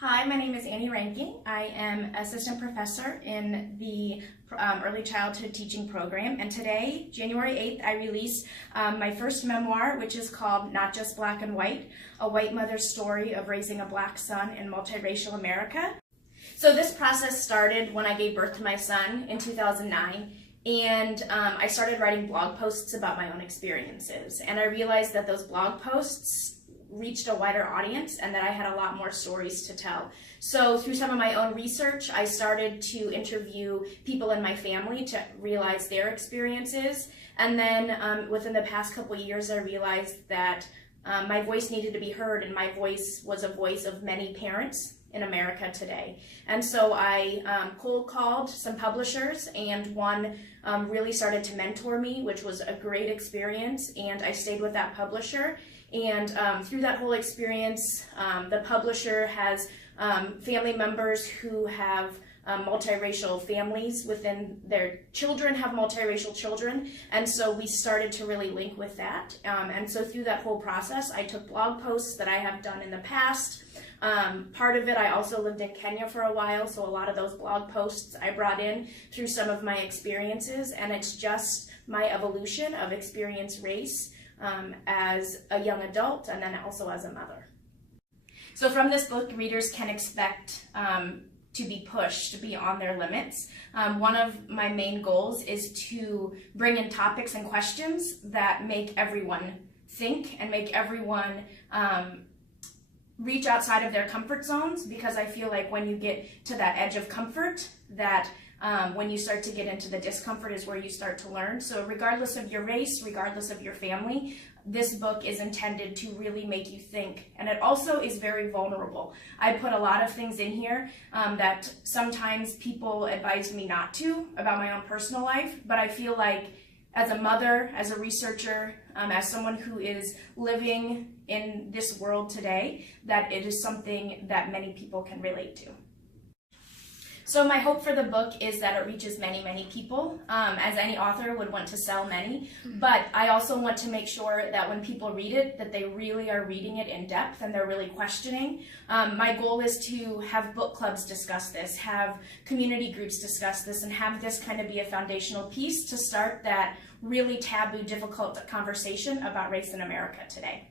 Hi, my name is Annie Ranking. I am assistant professor in the early childhood teaching program, and today, January 8th, I release my first memoir, which is called Not Just Black and White, a white mother's story of raising a black son in multiracial America. So this process started when I gave birth to my son in 2009. And I started writing blog posts about my own experiences. And I realized that those blog posts reached a wider audience and that I had a lot more stories to tell. So through some of my own research, I started to interview people in my family to realize their experiences. And then within the past couple of years, I realized that my voice needed to be heard, and my voice was a voice of many parents in America today. And so I cold called some publishers, and one really started to mentor me, which was a great experience, and I stayed with that publisher. And through that whole experience, the publisher has family members who have multiracial families within their children, have multiracial children, and so we started to really link with that. And so through that whole process, I took blog posts that I have done in the past. Part of it, I also lived in Kenya for a while, so a lot of those blog posts I brought in through some of my experiences, and it's just my evolution of experience race as a young adult and then also as a mother. So from this book, readers can expect to be pushed beyond their limits. One of my main goals is to bring in topics and questions that make everyone think and make everyone reach outside of their comfort zones, because I feel like when you get to that edge of comfort, that when you start to get into the discomfort is where you start to learn. So regardless of your race, regardless of your family, this book is intended to really make you think. And it also is very vulnerable. I put a lot of things in here that sometimes people advise me not to about my own personal life, but I feel like as a mother, as a researcher, as someone who is living in this world today, that it is something that many people can relate to. So my hope for the book is that it reaches many, many people, as any author would want to sell many, but I also want to make sure that when people read it, that they really are reading it in depth and they're really questioning. My goal is to have book clubs discuss this, have community groups discuss this, and have this kind of be a foundational piece to start that really taboo, difficult conversation about race in America today.